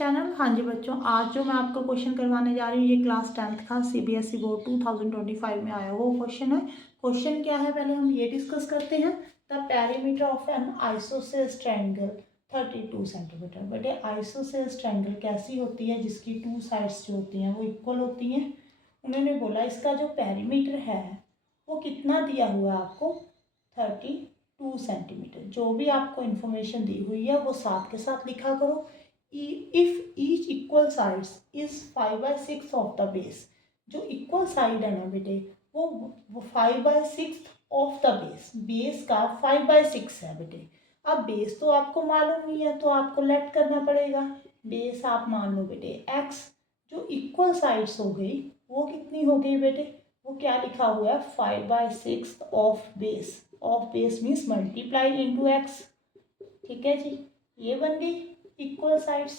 Channel. हाँ जी बच्चों, आज जो मैं आपको क्वेश्चन करवाने जा रही हूँ ये क्लास 10th का सीबीएसई बोर्ड 2025 में आया वो क्वेश्चन है। क्वेश्चन क्या है पहले हम ये डिस्कस करते हैं। The perimeter of N isosceles triangle 32 centimetre. बेटे आइसोसेलेस ट्रायंगल कैसी होती है जिसकी टू साइड्स जो होती हैं वो इक्वल होती हैं। उन्होंने बोला इसका जो पेरीमीटर है वो कितना दिया हुआ है आपको 32 सेंटीमीटर। जो भी आपको इन्फॉर्मेशन दी हुई है वो साथ के साथ लिखा करो। If each equal sides is 5/6 of the base. जो इक्वल साइड है ना बेटे वो 5/6 ऑफ द बेस। बेस का 5/6 है बेटे। अब बेस तो आपको मालूम ही है तो आपको लेट करना पड़ेगा। बेस आप मान लो बेटे x। जो इक्वल साइड्स हो गई वो कितनी हो गई बेटे, वो क्या लिखा हुआ है 5/6 of base. Of base means multiply into x. ठीक है जी, ये बन गई इक्वल साइड्स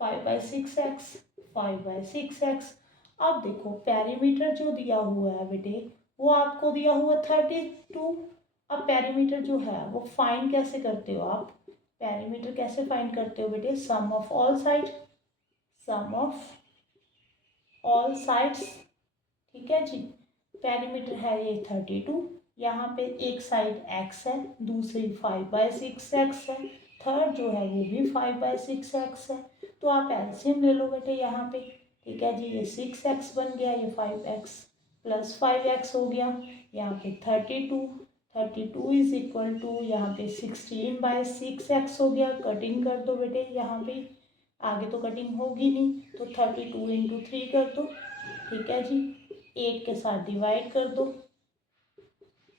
5/6x 5/6x। अब देखो पेरीमीटर जो दिया हुआ है बेटे वो आपको दिया हुआ 32। अब पेरीमीटर जो है वो फाइंड कैसे करते हो आप, पेरीमीटर कैसे फाइंड करते हो बेटे, sum of all side, sum of all sides. ठीक है जी, पेरीमीटर है ये 32। यहाँ पे एक साइड x है, दूसरी 5/6x है, थर्ड जो है वो भी 5/6x है। तो आप एलसीएम ले लो बेटे यहाँ पे। ठीक है जी, ये 6x बन गया, ये 5x प्लस 5x हो गया। यहाँ पे 32 इज इक्वल टू यहाँ पे 16/6x हो गया। कटिंग कर दो बेटे यहाँ पे, आगे तो कटिंग होगी नहीं तो 32 इंटू 3 कर दो। ठीक है जी, 8 के साथ डिवाइड कर दो।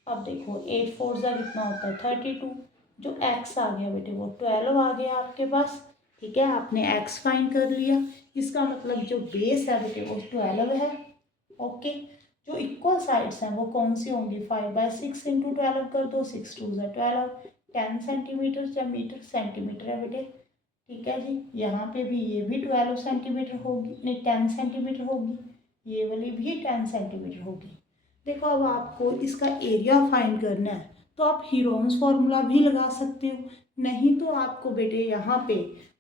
अब देखो 8 4 जा कितना होता है 32। जो x आ गया बेटे वो 12 आ गया आपके पास। ठीक है, आपने x फाइंड कर लिया। इसका मतलब जो बेस है बेटे वो 12 है। ओके, जो इक्वल साइड्स हैं वो कौन सी होंगी, 5/6 इंटू 12 कर दो, 6 2 ज़ा 12, 10 सेंटीमीटर या मीटर सेंटीमीटर है बेटे। ठीक है जी, यहाँ पे भी ये भी 12 सेंटीमीटर होगी, नहीं 10 सेंटीमीटर होगी, ये वाली भी 10 सेंटीमीटर होगी। देखो अब आपको इसका एरिया फाइंड करना है तो आप हीरोन्स फार्मूला भी लगा सकते हो, नहीं तो आपको बेटे यहाँ पे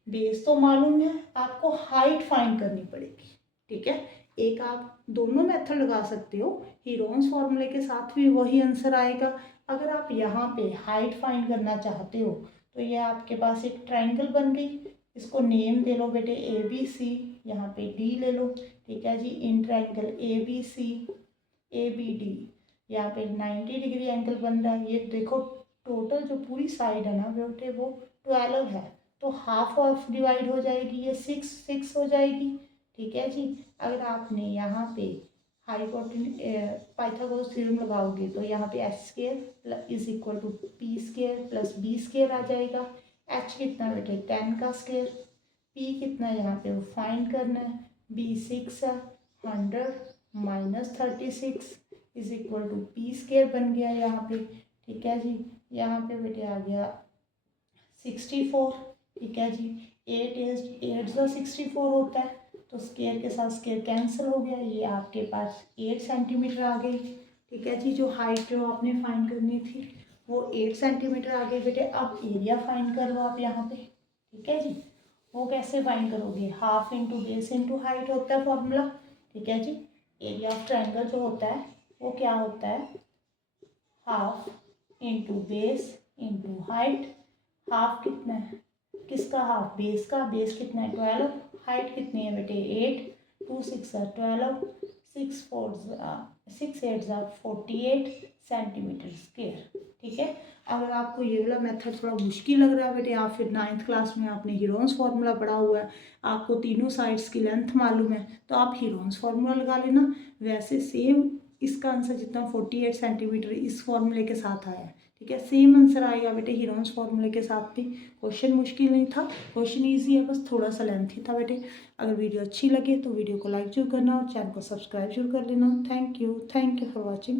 बेस तो मालूम है, आपको हाइट फाइंड करनी पड़ेगी। ठीक है, एक आप दोनों मेथड लगा सकते हो, हीरोन्स फार्मूले के साथ भी वही आंसर आएगा। अगर आप यहाँ पे हाइट फाइंड करना चाहते हो तो ये आपके पास एक ट्राइंगल बन गई, इसको नेम दे लो बेटे ABC, यहाँ पे D ले लो। ठीक है जी, इन ट्राइंगल ABC ABD यहाँ पे 90 डिग्री एंगल बन रहा है। ये देखो टोटल जो पूरी साइड है ना बेटे वो 12 है, तो हाफ ऑफ डिवाइड हो जाएगी, ये 6 हो जाएगी। ठीक है जी, अगर आपने यहाँ पे पाइथागोरस थ्योरम लगाओगे तो यहाँ पे h² is equal to p² plus b² आ जाएगा। h कितना बेटे 10 का स्क्वायर, p कितना यहाँ पे वो फाइंड करना है, b 6 है, 100 minus 36 is equal to p² बन गया यहाँ पे। ठीक है जी, यहाँ पे बेटे आ गया 64। ठीक है जी, 8 ज़ा 64 होता है तो स्केयर के साथ स्केयर कैंसिल हो गया, ये आपके पास 8 सेंटीमीटर आ गई। ठीक है जी, जो हाइट जो आपने फाइंड करनी थी वो 8 सेंटीमीटर आ गई बेटे। अब एरिया फाइंड कर लो आप यहाँ पे। ठीक है जी, वो कैसे फाइंड करोगे, half into base into height होता है फॉर्मूला। ठीक है जी, एरिया ऑफ ट्रायंगल जो होता है वो क्या होता है, half into base into height. Half कितना है, किसका हाफ, बेस का, बेस कितना है 12, हाइट कितनी है बेटे 8, 2 6 12, 6 8 48 सेंटीमीटर स्क्वायर। ठीक है, अगर आपको ये वाला मेथड थोड़ा मुश्किल लग रहा है बेटे, आप फिर 9th क्लास में आपने हीरोन्स फार्मूला पढ़ा हुआ है, आपको तीनों साइड्स की लेंथ मालूम है तो आप हीरोन्स फार्मूला लगा लेना। वैसे सेम इसका आंसर जितना 48 सेंटीमीटर इस फॉर्मूले के साथ आया है। ठीक है, सेम आंसर आएगा बेटे हीरोन्स फार्मूले के साथ भी। क्वेश्चन मुश्किल नहीं था, क्वेश्चन इजी है, बस थोड़ा सा लेंथी था बेटे। अगर वीडियो अच्छी लगे तो वीडियो को लाइक जरूर करना और चैनल को सब्सक्राइब जरूर कर लेना। Thank you for watching.